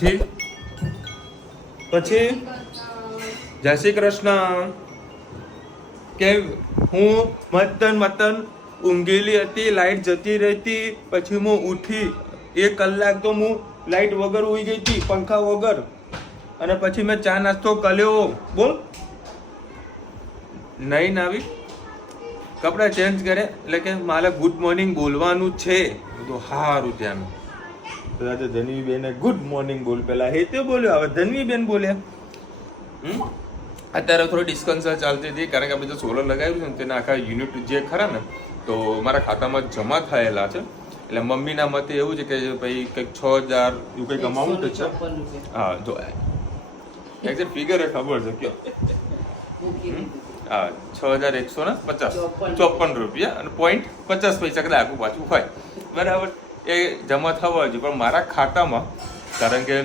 પછી જય શ્રી કૃષ્ણ. કે હું મતન ઊંઘેલી હતી, લાઈટ જતી રહેતી, પછી હું ઉઠી 1 કલાક તો હું લાઈટ વગર ઉઈ ગઈ હતી, પંખા વગર, અને પછી મેં ચા નાસ્તો કર્યો. બોલ નહીં નાવી, કપડાં ચેન્જ કરે એટલે કે મારે ગુડ મોર્નિંગ બોલવાનું છે. તો સારું ત્યાં તો ધનવીબેન ગુડ મોર્નિંગ બોલ, પેલા હે તે બોલ્યો, હવે ધનવીબેન બોલ્યા. અત્યારે થોડી ડિસ્કશન ચાલતી હતી કારણ કે આપણે જે સોલર લગાવ્યું છે ને તેના આખા યુનિટ જે ખરા ને તો મારા ખાતામાં જમા થયેલા છે. એટલે મમ્મીના મતે એવું છે કે ભાઈ કંઈક 6000 એવું કંઈક અમાઉન્ટ છે. હા જો એક્ઝેક્ટ ફિગર ખબર છે કયો? હા 6150 રૂપિયા અને .50 કદાચ આગું પાછું હોય, બરાબર. એ જમા થવા જોઈએ, પણ મારા ખાતામાં કારણ કે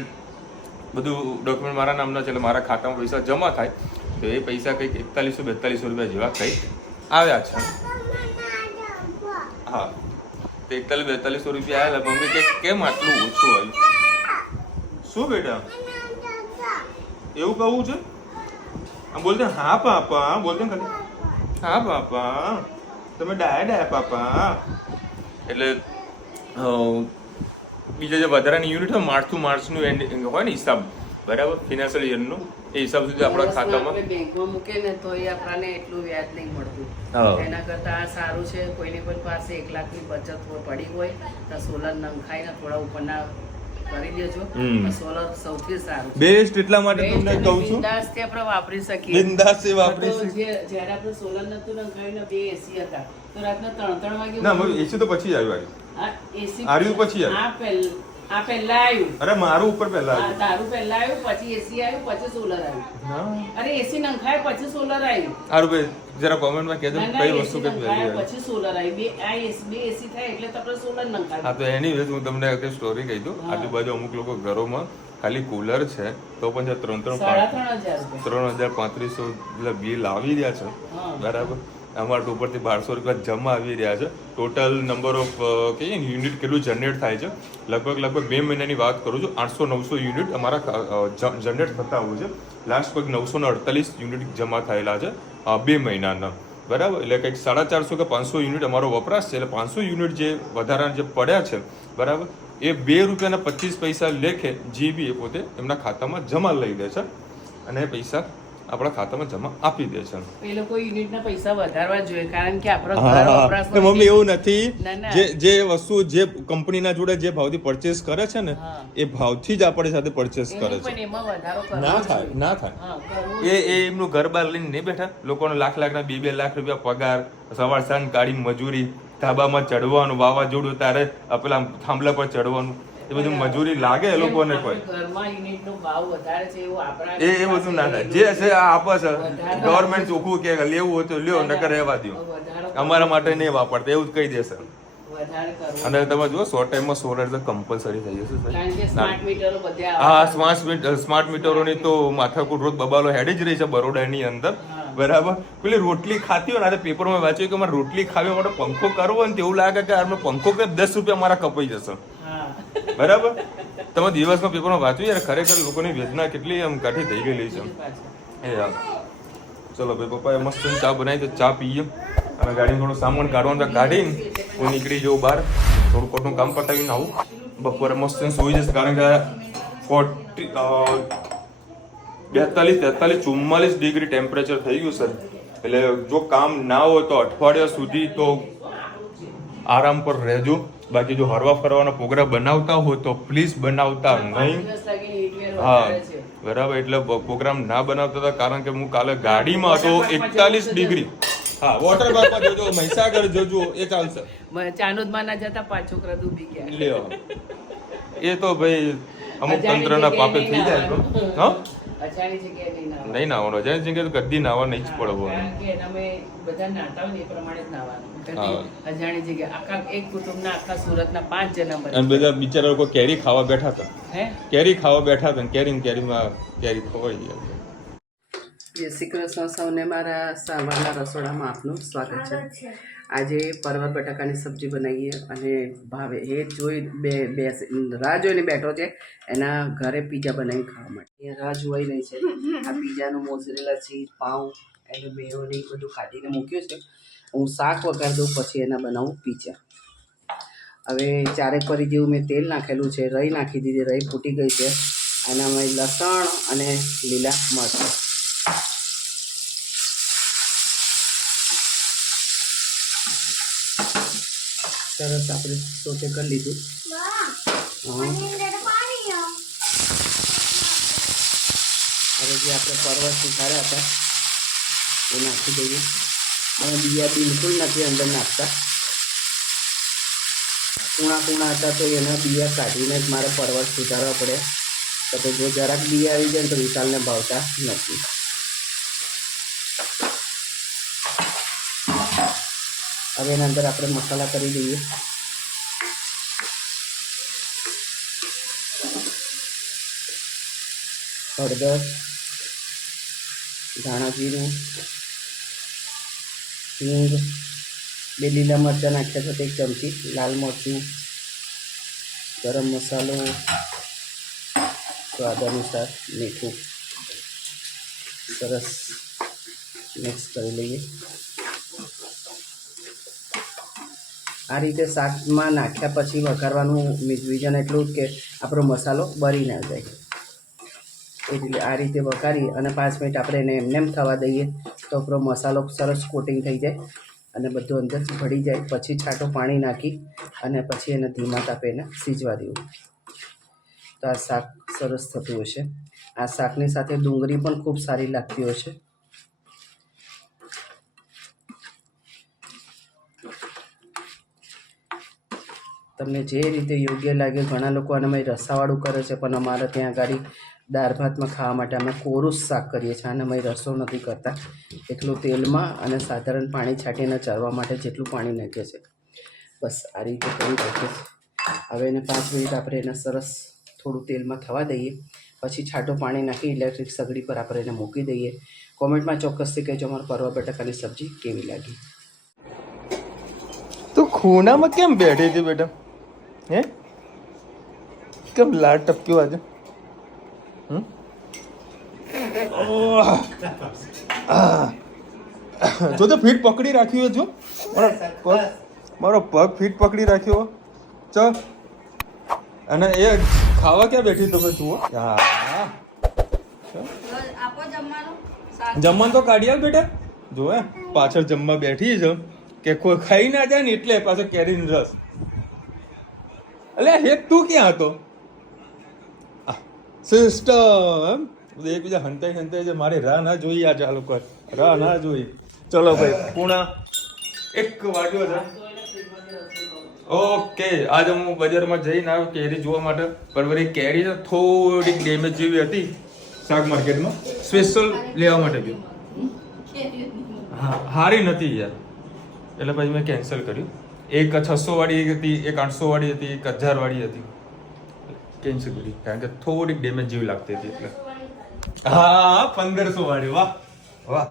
બધું ડોક્યુમેન્ટ મારા નામના છે એટલે મારા ખાતામાં પૈસા જમા થાય તો એ પૈસા કંઈક 4100-4200 રૂપિયા જેવા કંઈક આવ્યા છે. હા તો 4100-4200 રૂપિયા આવેલા. મમ્મી કે કેમ આટલું ઓછું આવ્યું? શું બેટા એવું કહું છે? બોલતે હા પાપા, બોલતે ખાલી હા પાપા, તમે ડાયા પાપા. એટલે બીજા જે વધારાની યુનિટ હોય માર્ચનું હોય ને હિસાબ, બરાબર, ફિનાન્શિયલ યરનું, એ હિસાબ સુધી આપણા ખાતામાં બેંકમાં મૂકે ને તો એ આપણને એટલું વ્યાજ નહીં મળતું. એના કરતા આ સારું છે. કોઈની કોઈ પાસે 1 લાખની બચત પડી હોય તો સોલર નંખાઈને થોડા ઉપરના કરી દેજો. સોલર સૌથી સારું બેસ્ટ. એટલા માટે તમને કહું છું બિંદાસથી આપણે વાપરી શકીએ. બિંદાસથી વાપરી શકીએ. જ્યારે આપણે સોલર નતું નંખાવીને 2 એસી હતા તો રાતના 3 વાગે ના એસી તો પછી આવ્યું. એસી આવ્યું પછી આ પહેલા આવ્યું. અરે મારું ઉપર પહેલા આવ્યું. તારું પહેલા આવ્યું, પછી એસી આવ્યું, પછી સોલર આવ્યું. અરે એસી નંખાય પછી સોલર આવ્યું. સારું ભાઈ જરા કોમેન્ટમાં કહેજો કઈ વસ્તુ કે પછી સોલર આવ્યું. બે એસી થાય એટલે આપણે સોલર નંખાય. હા તો એની હું તમને એક સ્ટોરી કહી દઉં. આજુબાજુ અમુક લોકો ઘરોમાં ખાલી કુલર છે તો પણ 3,3500 બિલ આવી રહ્યા છે, બરાબર. અમારા ઉપરથી 1200 રૂપિયા જમા આવી રહ્યા છે. ટોટલ નંબર ઓફ કહીએ ને યુનિટ કેટલું જનરેટ થાય છે, લગભગ 2 મહિનાની વાત કરું છું. 800-900 યુનિટ અમારા જનરેટ થતા હોય છે. લાસ્ટ કોઈક 948 યુનિટ જમા થયેલા છે 2 મહિનાના, બરાબર. એટલે કંઈક 450 કે 500 યુનિટ અમારો વપરાશ છે. એટલે 500 યુનિટ જે વધારાના જે પડ્યા છે, બરાબર, એ ₹2.25 લેખે જીબી એ પોતે એમના ખાતામાં જમા લઈ દે છે અને એ પૈસા આપણા ખાતામાં જમા આપી દે છે. એ લોકો યુનિટના પૈસા વધારવા જોઈએ કારણ કે આપણો ઘર વપરાશ મમ્મી એવું નથી. જે વસ્તુ જે કંપનીના જોડે જે ભાવથી પરચેસ કરે છે ને એ ભાવથી જ આપણી સાથે પરચેસ કરે છે. ના થાય. એ એમનું ઘર બાર લઈને નહીં બેઠા. લોકોને લાખના 2 લાખ રૂપિયા પગાર, સવાર સાંજ ગાડી મજૂરી, ધાબામાં ચડવાનું, વાવાઝોડું તારે પેલા થાંભલા પર ચડવાનું, એ બધું મજૂરી લાગે એ લોકોને. કોઈ ઘરમાં યુનિટનો ભાવ વધારે છે એવું આપણા એ બધું ના થાય. જે છે આ આપે છે ગવર્મેન્ટ ચોખ્ખું કે લેવું હોય તો લ્યો, નકર રહેવા દો, અમારા માટે નહીં વાપરતા એવું જ કહી દેશે. અને તમે જુઓ શોર્ટ ટાઈમમાં સોલર કમ્પલસરી થઈ જશે. હા સ્માર્ટ મીટરોની તો માથાકૂટ રોજ બબાલો હેડી જ રહી છે બરોડાની અંદર, બરાબર. પેલી રોટલી ખાતી હોય ને, પેપરમાં વાંચ્યું કે મારે રોટલી ખાવી માટે પંખો કરવો ને એવું લાગે કે પંખો કે 10 રૂપિયા મારા કપાઈ જશે, બરાબર. તમે દિવસમાં પેપરમાં વાંચ્યું યાર, ખરેખર લોકોની વેદના કેટલી આમ કાઠી થઈ ગયેલી છે. એ યાર ચલો ભાઈ, પપ્પાએ મસ્ત ચા બનાવી તો ચા પીએ અને ગાડીમાં થોડું સામાન કાઢવાનું કાઢીને હું નીકળી જાઉં બહાર. થોડું ખોટું કામ પતાવીને આવું. બપોરે મસ્ત સુઈ જશે કારણ કે 42-44 ડિગ્રી ટેમ્પરેચર થઈ ગયું સર. એટલે જો કામ ના હોય તો અઠવાડિયા સુધી તો આરામ પર રહેજો. બાકી જો હરવા ફરવાનો પ્રોગ્રામ બનાવતા હોય તો પ્લીઝ બનાવતા નહીં. હા બરાબર. એટલે પ્રોગ્રામ ના બનાવતા હતા કારણ કે હું કાલે ગાડીમાં હતો 41 ડિગ્રી. હા વોટર પાર્કમાં જજો, મહીસાગર જજો, એ ચાલશે. ચાણોદમાં ના જતા પાછો છોકરા ડૂબી ગયા. લ્યો એ તો ભાઈ અમુક તંત્રના પાપે થઈ જાય તો હા અજાણી જગ્યાએ નહીં નાવાનું. અજાણી જગ્યાએ તો કદી નાવા નહીં જ પડવાનું. બધા નાતા હોય ને એ પ્રમાણે જ નાવાનું. અજાણી જગ્યા આખા એક કુટુંબના આખા સુરતના 5 જણા બધા અને બધા બિચારા લોકો કેરી ખાવા બેઠા હતા. કેરી ખાવા બેઠા હતા. કેરીમાં કેરી ખવાઈ ગયા. જય શ્રી કૃષ્ણ સૌને. મારા સામાના રસોડામાં આપનું સ્વાગત છે. આજે પરવર બટાકાની સબ્જી બનાવીએ અને ભાવે એ જોઈ રાહ જોઈને બેઠો છે એના ઘરે પીઝા બનાવી ખાવા માટે. એ રાહ જોવાઈ રહી છે. આ પીઝાનું મોઝરેલા ચીઝ પાઉં એનું મેયોની બધું કાઢીને મૂક્યું છે. હું શાક વઘારી દઉં પછી એના બનાવું પીઝા. હવે 4 પરી જેવું મેં તેલ નાખેલું છે. રઈ નાખી દીધી, રઈ ફૂટી ગઈ છે. આનામાં લસણ અને લીલા મરચાં. સરસ આપણે સોતે કરી લીધું. હવે જે આપણે પરવર સુધાર્યા હતા એ નાખી દઈએ. અને બીજા બિલકુલ નથી અંદર નાખતા. કૂણા હતા તો એના બીયા કાઢીને જ મારે પરવર સુધારવા પડે. તો જો જરાક બીયા આવી જાય તો વિશાલને ભાવતા નથી. હવે એના અંદર આપણે મસાલા કરી દઈએ. હળદર, ધાણા જીરું, હિંગ, 2 લીલા મરચાં નાખ્યા છે 1 ચમચી, લાલ મરચું, ગરમ મસાલો, સ્વાદ અનુસાર મીઠું. સરસ મિક્સ કરી લઈએ. આ રીતે શાકમાં નાખ્યા પછી વઘારવાનું રીઝન એટલું જ કે આપણો મસાલો બળી ના જાય. એટલે આ રીતે વઘારી અને 5 મિનિટ આપણે એને એમનેમ થવા દઈએ તો આપણો મસાલો સરસ કોટિંગ થઈ જાય અને બધું અંદર ભળી જાય. પછી છાંટો પાણી નાખી અને પછી એને ધીમા તાપે એને સીજવા દેવું. તો આ શાક સરસ થતું હશે. આ શાકની સાથે ડુંગળી પણ ખૂબ સારી લાગતી હશે. તમને જે રીતે યોગ્ય લાગે. ઘણા લોકો આનામાં રસાવાળું કરે છે પણ અમારે ત્યાં આગળ દાળ ભાતમાં ખાવા માટે અમે કોરું જ શાક કરીએ છીએ. આનામાં રસો નથી કરતા. એટલું તેલમાં અને સાધારણ પાણી છાંટીને ચરવા માટે જેટલું પાણી નાખીએ છે બસ આ રીતે કરી રાખીએ છીએ. હવે એને 5 મિનિટ આપણે એને સરસ થોડું તેલમાં થવા દઈએ. પછી છાંટો પાણી નાખી ઇલેક્ટ્રિક સગડી પર આપણે એને મૂકી દઈએ. કોમેન્ટમાં ચોક્કસથી કહેજો અમારા પરવર બટાકાની સબ્જી કેવી લાગી. તું ખૂણામાં કેમ બેઠી હતી બેટા? હે કેમ લાડ ટપક્યો આજે? જો તો ફીટ પકડી રાખ્યું જો મારો પગ ફીટ પકડી રાખ્યો. ચલ અને એ ખાવા ક્યાં બેઠી તમે જુઓ. જમવાનું તો કાઢી આવ બેટા. જો પાછળ જમવા બેઠી છે કે કોઈ ખાઈ ના જાય ને એટલે પાછો કેરીનો રસ. અલ્યા હેત તું ક્યાં હતો? સિસ્ટમ એકબીજા હંતાઈ છે. મારી રાહ ના જોઈ. આ ચાલુ કર, રાહ ના જોઈ. ચલો ભાઈ પૂણા 1 વાગ્યો છે. ઓકે આજે હું બજારમાં જઈને આવ્યો કેરી જોવા માટે. પણ એ કેરી તો થોડીક ડેમેજ જેવી હતી શાક માર્કેટમાં. સ્પેશિયલ લેવા માટે ગયો. હા હારી નથી યાર. એટલે પછી મેં કેન્સલ કર્યું. એક 600 વાળી હતી, એક 800 વાળી હતી, એક 1000 વાળી હતી. કેન્સલ કરી કારણ કે થોડીક ડેમેજ જેવી લાગતી હતી એટલે. હા 1500 વાળી. વાહ વાહ.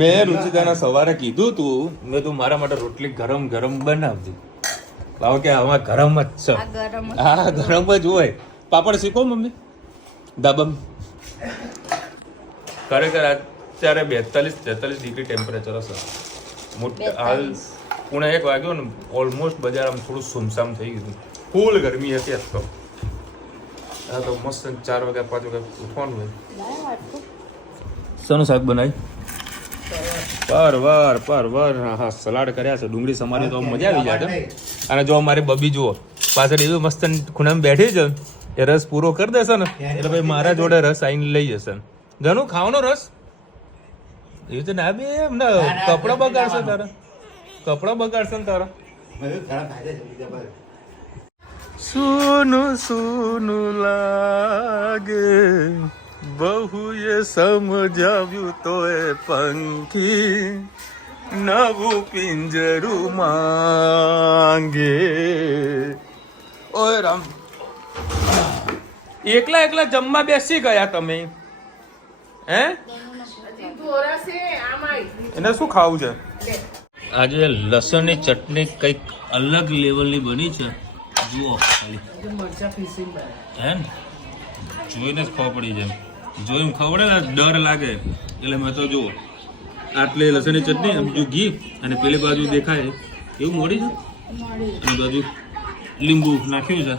મેં રુચિતાના સવારે કીધું તું મેં તું મારા માટે રોટલી ગરમ ગરમ બનાવજે. ભાવ કે આમાં ગરમ જ છે. હા ગરમ જ હોય. પાપડ શીખો મમ્મી દાબમ. ખરેખર અત્યારે 42-43 ડિગ્રી ટેમ્પરેચર હશે. હાલ 1 વાગ્યો ને ઓલમોસ્ટ બજાર આમ થોડું સુમસામ થઈ ગયું. ફૂલ ગરમી હતી આજ તો. હા તો મસ્ત 4 વાગ્યા 5 વાગ્યા ઉઠવાનું હોય. શાનું શાક બનાવી? પરવર. હા સલાડ કર્યા છે. ડુંગળી સમારી તો મજા આવી જાય. અને જો અમારી બબી જુઓ પાછળ એવી મસ્ત ખૂણામાં બેઠી છે. એ રસ પૂરો કરી દેશે ને એટલે ભાઈ મારા જોડે રસ આવીને લઈ જશે. ઘણું ખાવાનો રસ એવી તો ના બે એમને કપડા બગાડશે તારા. કપડા બગાડશે ને તારા. સુનું લાગે બહુ એ સમજાવ્યું તો એ પંખી નવું પિંજરું માંગે. ઓય રામ એકલા જમવા બેસી ગયા તમે? હે એને શું ખાવું છે? આજે લસણની ચટણી કંઈક અલગ લેવલની બની છે. જુઓ ખાલી મરચા પીસી હે ને જોઈને જ ખબર પડી જાય. જોઈને ખબર પડે ને ડર લાગે એટલે મેં તો જુઓ આટલી લસણની ચટણી બીજું ઘી અને પેલી બાજુ દેખાય એવું મોડી છે અને બાજુ લીંબુ નાખ્યું છે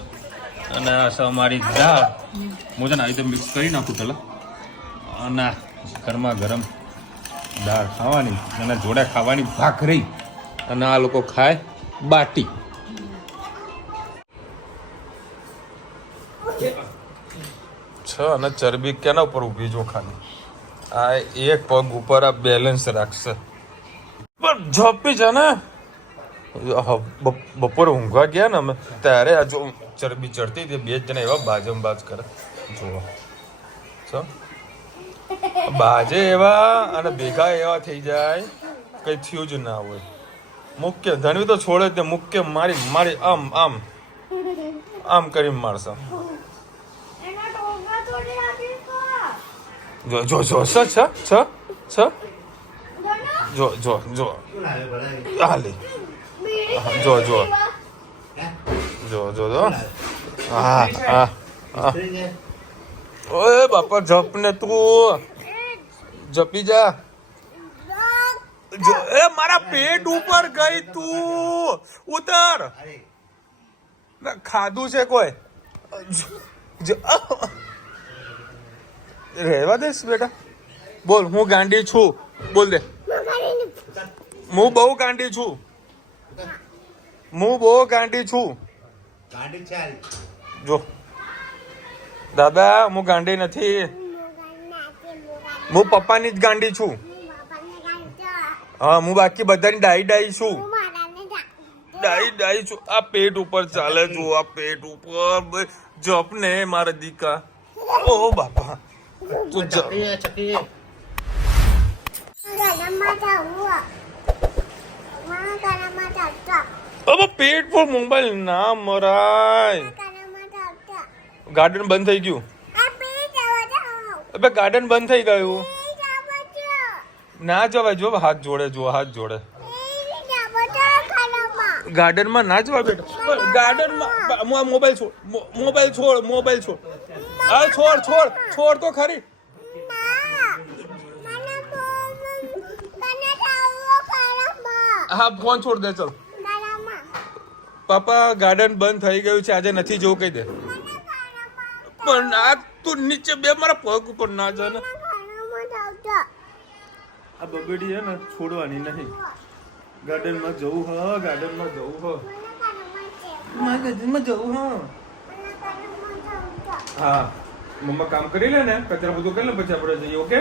અને આ છે અમારી દાળ. હું છે ને આવી રીતે મિક્સ કરી નાખું પેલા અને ગરમા ગરમ દાળ ખાવાની અને જોડે ખાવાની ભાખરી અને આ લોકો ખાય બાટી. અને ચરબી કેના ઉપર ઊભી જો ખાલી આ એક પગ ઉપર આ બેલેન્સ રાખશે પણ ઝપી છે ને બપોરે ઊંઘવા ગયા ને અમે ત્યારે આ જો ચરબી ચડતી હતી. બે જ જણા એવા બાજમ બાજ કરે જુઓ છો બાજે એવા અને ભેગા એવા થઈ જાય કઈ થયું જ ના હોય. મુખ્ય ધણવી તો છોડે તે મુખ્ય મારી મારી આમ આમ આમ કરી મારશે. જો જો જો છ છ છ છ જો જો જો હાલી જો જો જો જો જો હા હા ઓય બાપા જપ ને તું જપી જા. જો એ મારા પેટ ઉપર ગઈ તું ઉતર ખાધું છે કોઈ રહેવા દઈશ બેટા. બોલ હું ગાંડી છું બોલ દે. હું બહુ ગાંડી છું. હું બહુ ગાંડી છું. જો દાદા હું ગાંડી નથી. હું પપ્પાની જ ગાંડી છું. હા હું બાકી બધાની ડાઈ ડાઈ છું. ડાઈ ડાઈ છું. આ પેટ ઉપર ચાલે છું. આ પેટ ઉપર જપ ને મારા દીકા. ઓ બાપા તું ચકી હવે પેટ પર મોબાઈલ ના મરાય. ગાર્ડન બંધ થઈ ગયું. હવે ગાર્ડન બંધ થઈ ગયું. ના જવાય. જો હાથ જોડે જો હાથ જોડે. ગાર્ડન માં ના જવાય બેટા. ગાર્ડન માં મોબાઈલ છોડ મોબાઈલ છોડ મોબાઈલ છોડ. હા છોડ છોડ છોડ તો ખરી. હા ફોન છોડ દે ચલ. પાપા ગાર્ડન બંધ થઈ ગયું છે આજે નથી જવું કહી દે. પણ આ તું નીચે બે મારા પગ ઉપર ના જા ને. આ બબડી હે ને છોડવાની નહીં. ગાર્ડન માં જવું હ ગાર્ડન માં જવું હ ગાર્ડન માં જવું હ. હા મમ્મા કામ કરી લે ને કચરા બધું કરી લે પછી આપણે જઈએ. ઓકે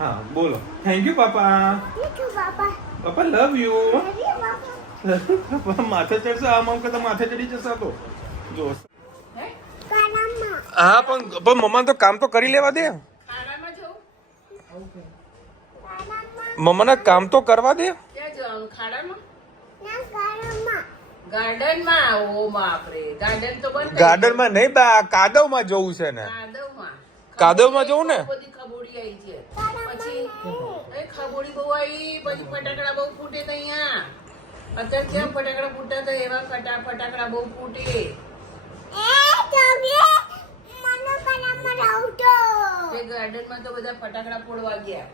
હા બોલો thank you papa. Papa love you. માથે ચડશે આમ આમ કરતા માથે ચડી જશે તો જો. હા પણ મમ્મા તો કામ તો કરી લેવા દે. મમ્માને કામ તો કરવા દે. ગાર્ડન માં નહીં બા કાદવ માં જવું છે ને. કાદવ માં જવું ને. ખબોડી બહુ આવી પછી ફટાકડા બહુ ફૂટે તો અહીંયા અત્યારે કેમ ફટાકડા ફૂટતા તો એવા ફટાકડા બહુ ફૂટે. ગાર્ડનમાં તો બધા ફટાકડા ફોડવા ગયા.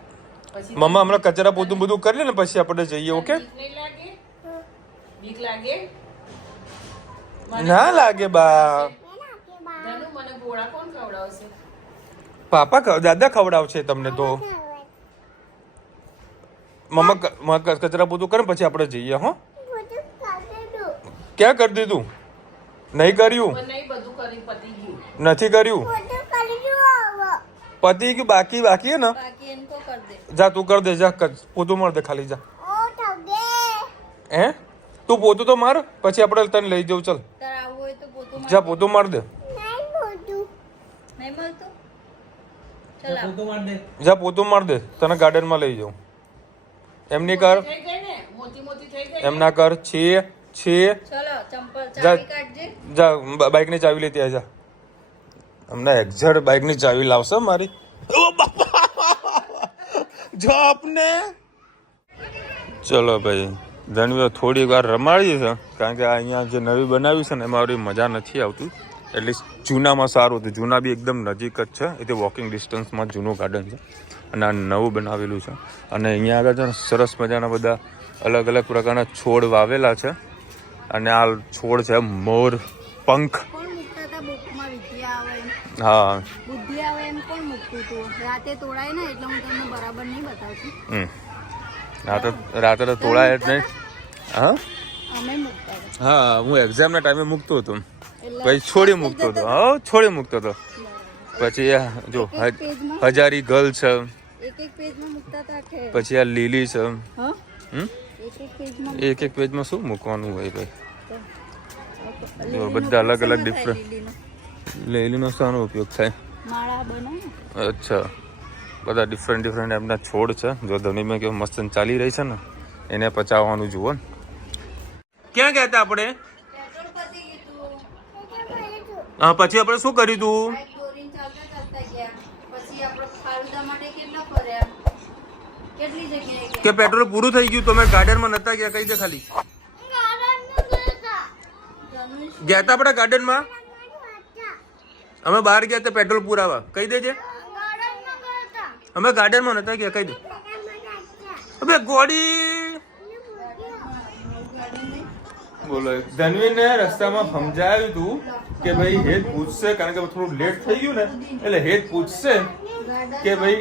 પછી મમ્મા હમણાં કચરા પોતું બધું કરી લે ને પછી આપણે જઈએ. ઓકે બીક લાગે ના લાગે બા. મને ગોળા કોણ ખવડાવશે? પાપા દાદા ખવડાવશે તમને તો. મમ્મા કચરા પોતું કરે પછી આપણે જઈએ. હો ક્યાં કરી દીધું? નહીં કર્યું. નથી કર્યું. પતિ ગયું બાકી બાકી હે ને. જા તું કર દે જા પોતું માર દે ખાલી જા. હે તું પોતું તો માર પછી આપણે તને લઈ જવું. ચલ જા પોતું માર દે. જા પોતું માર દે તને ગાર્ડન માં લઈ જાઉં. એમ નહીં કર એમ ના કર. છે જા જા બાઈક ની ચાવી લેતી જા. હમણાં એક્ઝેક્ટ બાઈક ની ચાવી લાવશે મારી. જો આપને ચલો ભાઈ ધનવીઓ થોડી વાર રમાડી છે કારણ કે અહીંયા જે નવી બનાવ્યું છે ને એમાં મારી મજા નથી આવતી. એટલીસ્ટ જૂનામાં સારું હતું. જૂના બી એકદમ નજીક જ છે. એ તો વોકિંગ ડિસ્ટન્સમાં જૂનું ગાર્ડન છે અને આ નવું બનાવેલું છે. અને અહીંયા આગળ છે ને સરસ મજાના બધા અલગ અલગ પ્રકારના છોડ વાવેલા છે. અને આ છોડ છે મોર પંખ. હા બુદ્ધિ આવે એમ કોણ મૂકતું હતું? રાતે તોડાય ને એટલે હું તમને બરાબર નહીં બતાવતી. રાતે તો તોડાય જ નહીં. હા અમે મૂકતા હતા. હા હું એક્ઝામના ટાઈમે મૂકતો હતો પછી છોડી મૂકતો હતો. હા છોડી મૂકતો હતો. પછી જો હજારી ગર્લ છે. એક એક પેજમાં મૂકતા હતા કે પછી આ લીલી છે. હા એક એક પેજમાં શું મૂકવાનું હોય ભાઈ? જો બધા અલગ અલગ ડિફરન્ટ. લીલીનો શાનો ઉપયોગ થાય? માળા બનાવો. અચ્છા બધા ડિફરન્ટ એમના છોડ છે. જો ધનીમાં કેવું મસ્ત ચાલી રહી છે ને એને પચાવવાનું જુઓ. ક્યાં ગયા હતા આપણે? હા પછી આપણે શું કર્યું તું? કે પેટ્રોલ પૂરું થઈ ગયું તો અમે ગાર્ડનમાં નતા ગયા. કઈ છે ખાલી ગયા હતા આપણે ગાર્ડનમાં. અમે બહાર ગયા હતા પેટ્રોલ પુરાવા. કહી દેજે અમે ગાર્ડનમાં નતા ગયા. કહી દે અબે ગોડી. બોલો ધનવીને રસ્તામાં સમજાવ્યું તું કે ભાઈ હેત પૂછશે કારણ કે થોડું લેટ થઈ ગયું ને એટલે હેત પૂછશે કે ભાઈ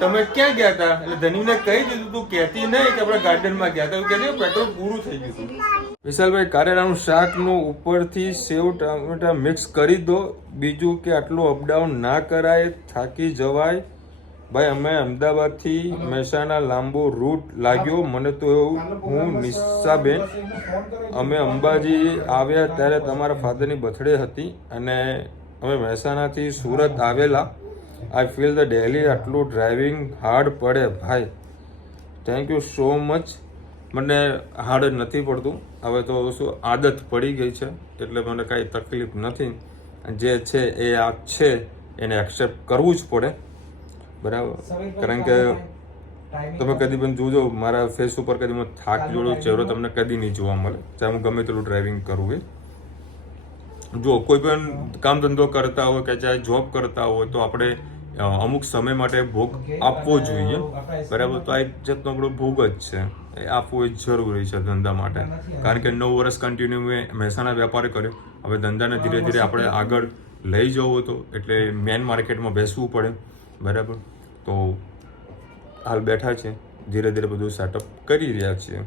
તમે ક્યાં ગયા હતા. એટલે ધનવીને કહી દીધું તું કહેતી નહીં કે આપણે ગાર્ડનમાં ગયા હતા. કે પેટ્રોલ પૂરું થઈ ગયું હતું. વિશાલભાઈ કારેલાનું શાકનું ઉપરથી સેવ ટામેટા મિક્સ કરી દો. બીજું કે આટલું અપડાઉન ના કરાય, થાકી જવાય. ભાઈ અમે અમદાવાદથી મહેસાણા લાંબો રૂટ લાગ્યો મને તો એવું. હું નિશાબેન અમે અંબાજી આવ્યા ત્યારે તમારા ફાધરની બર્થડે હતી અને અમે મહેસાણાથી સુરત આવેલા. આઈ ફીલ ધ ડેલી આટલું ડ્રાઇવિંગ હાર્ડ પડે ભાઈ. Thank you so much. મને હાર્ડ નથી પડતું. હવે તો શું આદત પડી ગઈ છે એટલે મને કાંઈ તકલીફ નથી. જે છે એ આ છે એને એક્સેપ્ટ કરવું જ પડે. બરાબર કારણ કે તમે કદી પણ જોજો મારા ફેસ ઉપર કદી મને થાક જોડો ચહેરો તમને કદી નહીં જોવા મળે ચાહે હું ગમે તેટલું ડ્રાઇવિંગ કરું. એ જો કોઈ પણ કામ ધંધો કરતા હોય કે ચાહે જોબ કરતા હોય તો આપણે અમુક સમય માટે ભોગ આપવો જોઈએ. બરાબર તો આ એક જાતનો આપણો ભોગ જ છે. એ આપવો એ જરૂરી છે ધંધા માટે. કારણ કે 9 વર્ષ કન્ટિન્યુ મેં મહેસાણા વેપાર કર્યો. હવે ધંધાને ધીરે ધીરે આપણે આગળ લઈ જવો હતો એટલે મેન માર્કેટમાં બેસવું પડે. બરાબર તો હાલ બેઠા છે ધીરે ધીરે બધું સેટઅપ કરી રહ્યા છીએ.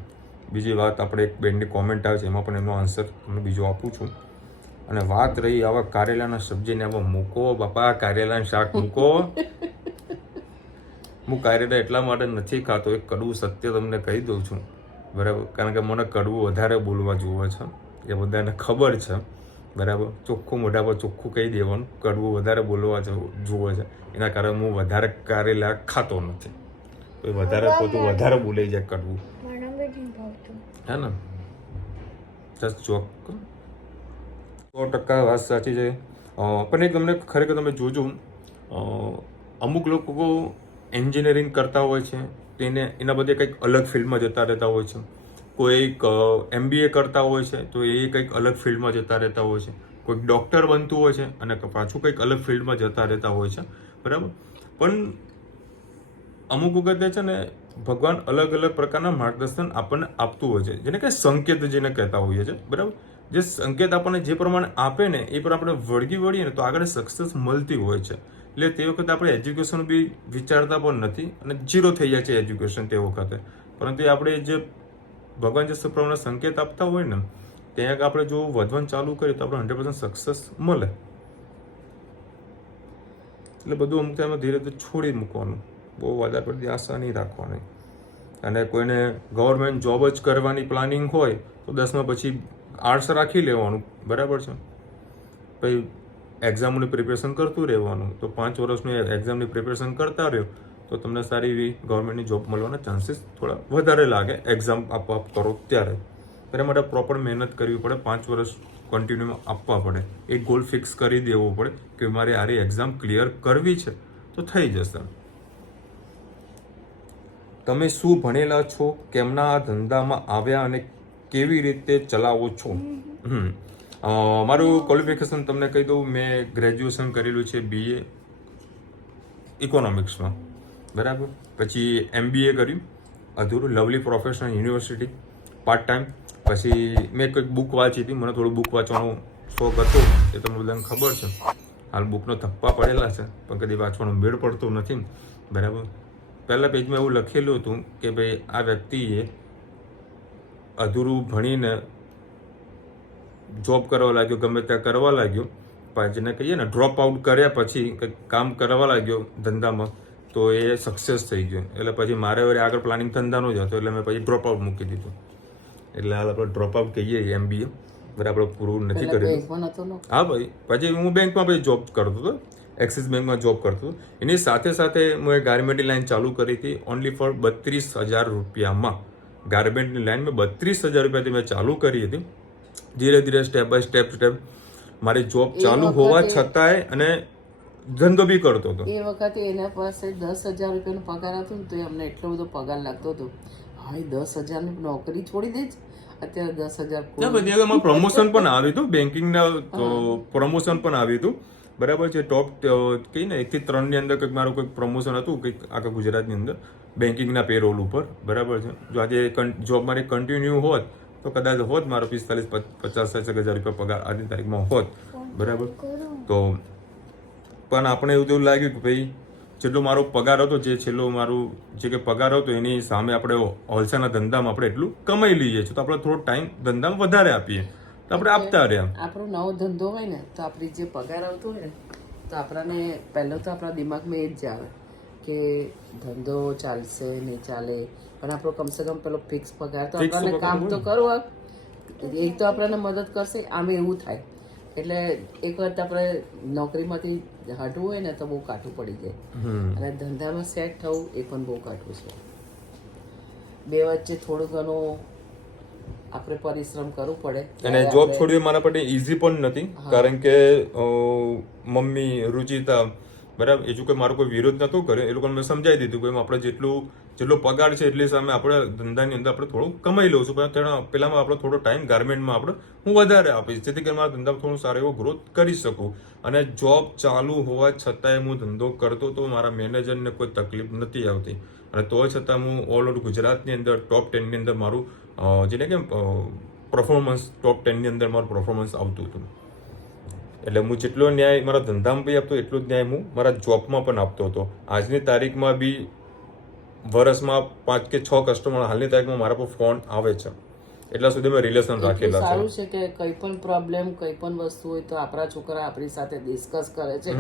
બીજી વાત આપણે એક બેનની કોમેન્ટ આવે છે એમાં પણ એનો આન્સર તમને બીજો આપું છું. અને વાત રહી આવા કારેલાના સબ્જીને આવા મૂકો બાપા કારેલાનું શાક મૂકો. હું કારેલા એટલા માટે નથી ખાતો એક કડવું સત્ય તમને કહી દઉં છું. બરાબર કારણ કે મને કડવું વધારે બોલવા જોવે છે એ બધાને ખબર છે. બરાબર ચોખ્ખું મોઢા પર ચોખ્ખું કહી દેવાનું કડવું વધારે બોલવા જોવે છે એના કારણે હું વધારે કારેલા ખાતો નથી. તો વધારે પોતું વધારે બોલાઈ જાય કડવું હે ને. જસ્ટ જોક 100% વાત સાચી છે. પણ એક તમને ખરેખર તમે જોજો અમુક લોકો એન્જિનિયરિંગ કરતા હોય છે તેને એના બધે કંઈક અલગ ફિલ્ડમાં જતા રહેતા હોય છે. કોઈક MBA કરતા હોય છે તો એ કંઈક અલગ ફિલ્ડમાં જતા રહેતા હોય છે. કોઈક ડૉક્ટર બનતું હોય છે અને પાછું કંઈક અલગ ફિલ્ડમાં જતા રહેતા હોય છે. બરાબર પણ અમુક વખતે છે ને ભગવાન અલગ અલગ પ્રકારના માર્ગદર્શન આપણને આપતું હોય છે જેને કંઈ સંકેત જેને કહેતા હોઈએ છે. બરાબર જે સંકેત આપણને જે પ્રમાણે આપે ને એ પર આપણે વળગી વળીએ ને તો આગળ સક્સેસ મળતી હોય છે. એટલે તે વખતે આપણે એજ્યુકેશન બી વિચારતા પણ નથી અને ઝીરો થઈ જાય છે એજ્યુકેશન તે વખતે. પરંતુ આપણે જે ભગવાન જે પ્રમાણે સંકેત આપતા હોય ને ત્યાં આપણે જો વધવાનું ચાલુ કરીએ તો આપણે 100% સક્સેસ મળે. એટલે બધું અમુક ટાઈમે ધીરે ધીરે છોડી મૂકવાનું. બહુ વધારે પડતી આશા નહીં રાખવાની. અને કોઈને ગવર્મેન્ટ જોબ જ કરવાની પ્લાનિંગ હોય તો 10મા પછી આર્ટ્સ રાખી લેવાનું. બરાબર છે પછી એક્ઝામોની પ્રિપેરેશન કરતું રહેવાનું. તો 5 વર્ષની એક્ઝામની પ્રિપેરેશન કરતા રહ્યો તો તમને સારી એવી ગવર્મેન્ટની જોબ મળવાના ચાન્સીસ થોડા વધારે લાગે એક્ઝામ આપવા કરો ત્યારે. ત્યારે માટે પ્રોપર મહેનત કરવી પડે. 5 વર્ષ કન્ટિન્યુ આપવા પડે. એક ગોલ ફિક્સ કરી દેવો પડે કે મારે આરી એક્ઝામ ક્લિયર કરવી છે તો થઈ જશે. તમે શું ભણેલા છો, કેમના આ ધંધામાં આવ્યા અને કેવી રીતે ચલાવો છો? મારું ક્વોલિફિકેશન તમને કહી દઉં. મેં ગ્રેજ્યુએશન કરેલું છે BA ઇકોનોમિક્સમાં, બરાબર. પછી MBA કર્યું અધૂરું, lovely professional university, part time. પછી મેં કંઈક બુક વાંચી હતી, મને થોડું બુક વાંચવાનો શોખ હતો, એ તમને બધાને ખબર છે. હાલ બુકનો થપ્પા પડેલા છે, પણ કદી વાંચવાનો મેળ પડતો નથી, બરાબર. પહેલા પેજમાં એવું લખેલું હતું કે ભાઈ આ વ્યક્તિએ અધૂરું ભણીને જોબ કરવા લાગ્યો, ગમે ત્યાં કરવા લાગ્યો, જેને કહીએ ને ડ્રોપ આઉટ કર્યા પછી કંઈક કામ કરવા લાગ્યો ધંધામાં, તો એ સક્સેસ થઈ ગયો. એટલે પછી મારે વળી આગળ પ્લાનિંગ ધંધાનો જ હતો, એટલે મેં પછી ડ્રોપ આઉટ મૂકી દીધું. એટલે હાલ આપણે ડ્રોપ આઉટ કહીએ MBA, બરાબર, પૂરું નથી કર્યું. હા ભાઈ, પછી હું બેંકમાં પછી જોબ કરતો હતો, એક્સિસ બેંકમાં જોબ કરતો હતો. એની સાથે સાથે મેં ગાર્મેન્ટની લાઈન ચાલુ કરી હતી, ઓનલી ફોર 32,000 રૂપિયામાં. ગાર્મેન્ટની લાઈન મેં 32,000 રૂપિયાથી મેં ચાલુ કરી હતી. ધીરે ધીરે સ્ટેપ બાય સ્ટેપ મારી જોબ ચાલુ હોવા છતાંય અને ધંધો બી કરતો હતો. એ વખતે એના પાસે 10,000 રૂપિયાનો પગાર હતો ને, તો અમને એટલો બધો પગાર લાગતો હતો. હા, 10,000 ની નોકરી છોડી દે જ, અત્યારે 10,000. બધી પ્રમોશન પણ આવ્યું હતું, બેન્કિંગના પ્રમોશન પણ આવ્યું હતું, બરાબર છે. ટોપ કઈ ને 1 થી 3 ની અંદર કંઈક મારું કંઈક પ્રમોશન હતું, કંઈક આખા ગુજરાતની અંદર બેન્કિંગના પેરોલ ઉપર, બરાબર છે. જો આજે જોબ મારી કન્ટિન્યુ હોત તો કદાચ હોત મારો 45-50,000 રૂપિયા પગાર આજની તારીખમાં હોત, બરાબર. તો પણ આપણે એવું લાગ્યું કે ભાઈ જેટલો મારો પગાર હતો, જે છેલ્લો મારું જે કે પગાર હતો એની સામે આપણે હોલસેલના ધંધામાં આપણે એટલું કમાઈ લઈએ છીએ, તો આપણે થોડો ટાઈમ ધંધામાં વધારે આપીએ, તો આપણે આપતા રહ્યા. આપણો નવો ધંધો હોય ને, તો આપણી જે પગાર આવતો હોય ને, તો આપણને પહેલો તો આપણા દિમાગમાં એ જ આવે કે ધંધો ચાલશે નહીં ચાલે, પણ આપણો કમસે કમ પેલો ફિક્સ પગાર તો આપણને કામ તો કરવા એક તો આપણને મદદ કરશે. આમ એવું થાય એટલે એક વખત આપણે નોકરીમાંથી હટવું હોય ને તો બહુ કાઠું પડી જાય, અને ધંધામાં સેટ થવું એ પણ બહુ કાઠું છે. બે વચ્ચે થોડું ઘણું આપણે પરિશ્રમ કરવું પડે. અને જોબ છોડવી મારા માટે ઈઝી પણ નથી, કારણ કે મમ્મી રુચિતા, બરાબર, એ જો કોઈ મારો કોઈ વિરોધ નતો કર્યો, એ લોકોને મેં સમજાવી દીધું કે આપણે જેટલો પગાર છે એટલી સામે આપણે ધંધાની અંદર આપણે થોડું કમાઈ લઉં છું, પણ પેલામાં આપણો થોડો ટાઈમ ગાર્મેન્ટમાં હું વધારે આપીશ, જેથી કરીને મારા ધંધામાં થોડું સારો એવો ગ્રોથ કરી શકું. અને જોબ ચાલુ હોવા છતાંય હું ધંધો કરતો તો મારા મેનેજરને કોઈ તકલીફ નથી આવતી, અને તો છતાં હું ઓલ ઓવર ગુજરાતની અંદર ટોપ 10 ની અંદર મારું જેને કેમ પરફોર્મન્સ ટોપ 10 ની અંદર મારું પરફોર્મન્સ આવતું હતું. એટલે હું જેટલો ન્યાય મારા ધંધામાં બી આપતો, એટલો જ ન્યાય હું મારા જોબમાં પણ આપતો હતો. આજની તારીખમાં બી વર્ષમાં 5 કે 6 કસ્ટમર હાલની તારીખમાં મારા પર ફોન આવે છે, એટલા સુધી મેં રિલેશન રાખેલા છે. સારું છે કે કઈ પણ પ્રોબ્લેમ, કઈ પણ વસ્તુ હોય તો આપણા છોકરા આપણી સાથે ડિસ્કસ કરે છે,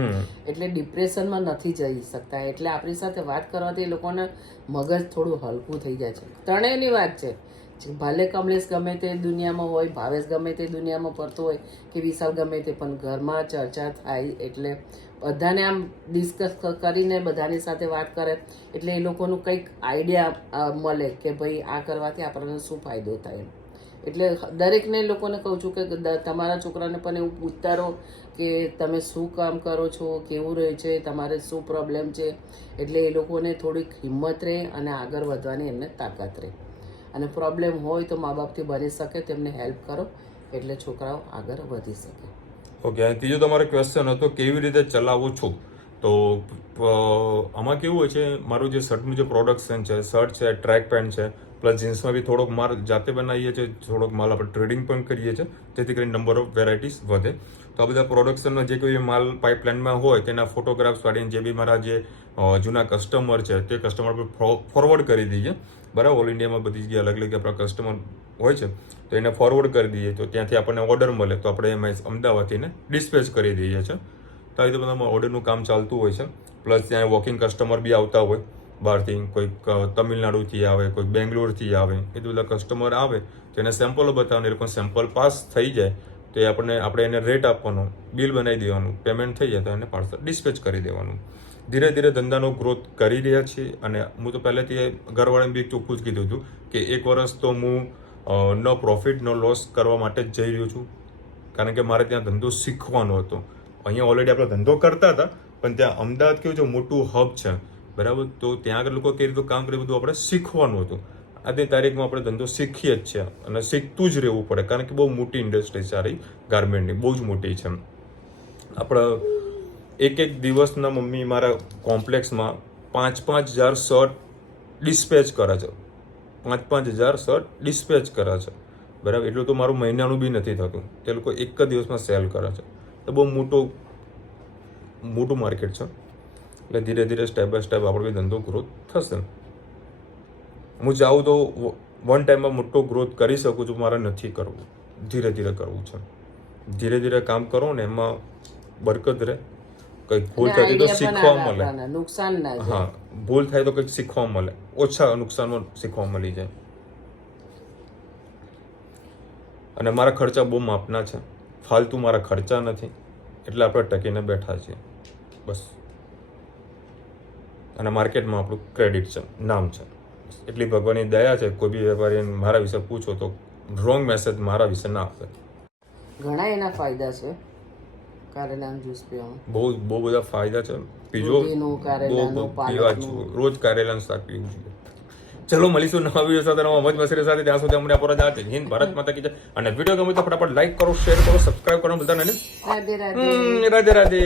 એટલે ડિપ્રેશનમાં નથી જઈ શકતા. એટલે આપણી સાથે વાત કરવાથી એ લોકોને મગજ થોડું હલકું થઈ જાય છે. ત્રણેયની વાત છે, ભલે કમલેશ ગમે તે દુનિયામાં હોય, ભાવેશ ગમે તે દુનિયામાં પડતો હોય, કે વિશાલ ગમે તે, પણ ઘરમાં ચર્ચા થાય એટલે બધાને આમ ડિસ્કસ કરીને બધાની સાથે વાત કરે એટલે એ લોકોનું કંઈક આઈડિયા મળે કે ભાઈ આ કરવાથી આપણને શું ફાયદો થાય. એટલે દરેકને લોકોને કહું છું કે તમારા છોકરાને પણ એવું પૂછતા રહો કે તમે શું કામ કરો છો, કેવું રહે છે, તમારે શું પ્રોબ્લેમ છે, એટલે એ લોકોને થોડીક હિંમત રહે અને આગળ વધવાની એમને તાકાત રહે. અને પ્રોબ્લેમ હોય તો મા બાપથી બની શકે તેમને હેલ્પ કરો, એટલે છોકરાઓ આગળ વધી શકે. ઓકે, અને ત્રીજો તમારો ક્વેશ્ચન હતો કેવી રીતે ચલાવું છું. તો આમાં કેવું હોય છે, મારું જે શર્ટનું જે પ્રોડક્શન છે, શર્ટ છે, ટ્રેક પેન્ટ છે, પ્લસ જીન્સમાં બી થોડોક માલ જાતે બનાવીએ છીએ, થોડોક માલ આપણે ટ્રેડિંગ પણ કરીએ છીએ, જેથી કરીને નંબર ઓફ વેરાયટીઝ વધે. તો આ બધા પ્રોડક્શનનો જે કોઈ માલ પાઇપલાઇનમાં હોય તેના ફોટોગ્રાફ્સ પાડીને જે બી મારા જે જૂના કસ્ટમર છે તે કસ્ટમર પર ફોરવર્ડ કરી દઈએ, બરાબર. ઓલ ઇન્ડિયામાં બધી જગ્યાએ અલગ અલગ આપણા કસ્ટમર હોય છે, તો એને ફોરવર્ડ કરી દઈએ, તો ત્યાંથી આપણને ઓર્ડર મળે તો આપણે એમાં અમદાવાદથી એને ડિસ્પેચ કરી દઈએ છીએ. તો આવી રીતે બધા ઓર્ડરનું કામ ચાલતું હોય છે. પ્લસ ત્યાં વોકિંગ કસ્ટમર બી આવતા હોય બહારથી, કોઈક તમિલનાડુથી આવે, કોઈક બેંગ્લોરથી આવે, એ બધા કસ્ટમર આવે તો એને સેમ્પલો બતાવવાનું, એ લોકો સેમ્પલ પાસ થઈ જાય તો આપણે એને રેટ આપવાનો, બિલ બનાવી દેવાનું, પેમેન્ટ થઈ જાય તો એને પાર્સલ ડિસ્પેચ કરી દેવાનું. ધીરે ધીરે ધંધાનો ગ્રોથ કરી રહ્યા છીએ. અને હું તો પહેલેથી ઘરવાળાને બી ચોખ્ખું જ કીધું હતું કે 1 વર્ષ તો હું નો પ્રોફિટ નો લોસ કરવા માટે જ જઈ રહ્યો છું, કારણ કે મારે ત્યાં ધંધો શીખવાનો હતો. અહીંયા ઓલરેડી આપણે ધંધો કરતા હતા, પણ ત્યાં અમદાવાદ કેવું છે, મોટું હબ છે, બરાબર. તો ત્યાં આગળ લોકો કઈ રીતે કામ કરે બધું આપણે શીખવાનું હતું. આજની તારીખમાં આપણે ધંધો શીખીએ જ છીએ અને શીખતું જ રહેવું પડે, કારણ કે બહુ મોટી ઇન્ડસ્ટ્રી છે આ રહી ગાર્મેન્ટની, બહુ જ મોટી છે. આપણે એક દિવસના મમ્મી મારા કોમ્પ્લેક્સમાં 5,000 શર્ટ ડિસ્પેચ કરે છે, 5,000 શર્ટ ડિસ્પેચ કરે છે, બરાબર. એટલું તો મારું મહિનાનું બી નથી થતું, તે લોકો એક જ દિવસમાં સેલ કરે છે. તો બહુ મોટું માર્કેટ છે. એટલે ધીરે ધીરે સ્ટેપ બાય સ્ટેપ આપણો બી ધંધો ગ્રોથ થશે. હું ચાહું તો વન ટાઈમમાં મોટો ગ્રોથ કરી શકું છું, મારે નથી કરવું, ધીરે ધીરે કરવું છે. ધીરે ધીરે કામ કરો ને એમાં બરકત રહે. કંઈક ભૂલ થાય તો શીખવા મળે, નુકસાન ના જાય. હા, ભૂલ થાય તો કંઈક શીખવા મળે, ઓછા નુકસાનમાં શીખવા મળી જાય. અને મારા ખર્ચા બહુ માપના છે, ફાલતુ મારા ખર્ચા નથી, એટલે આપણે ટકીને બેઠા છીએ બસ. અને માર્કેટમાં આપણું ક્રેડિટ છે, નામ છે, એટલી ભગવાનની દયા છે. કોઈ બી વેપારી મારા વિશે પૂછો તો રોંગ મેસેજ મારા વિશે ના આપે. ઘણા એના ફાયદા છે કારેલાનું જ્યુસ પીવામાં, બહુ બધા ફાયદા છે. પીજો, રોજ કારેલાનું શાક પીવું જોઈએ. ચલો મળીશું નવા વિડીયો સાથે, નવા મોજ મસ્તી સાથે. ત્યાં સુધી અમને આપણા જાતે હિન્દ ભારત માતા કી જય. અને વિડીયો ગમે તો ફટાફટ લાઈક કરો, શેર કરો, સબસ્ક્રાઇબ કરો, ભૂલતા નહીં. રાધે રાધે. રાધે રાધે.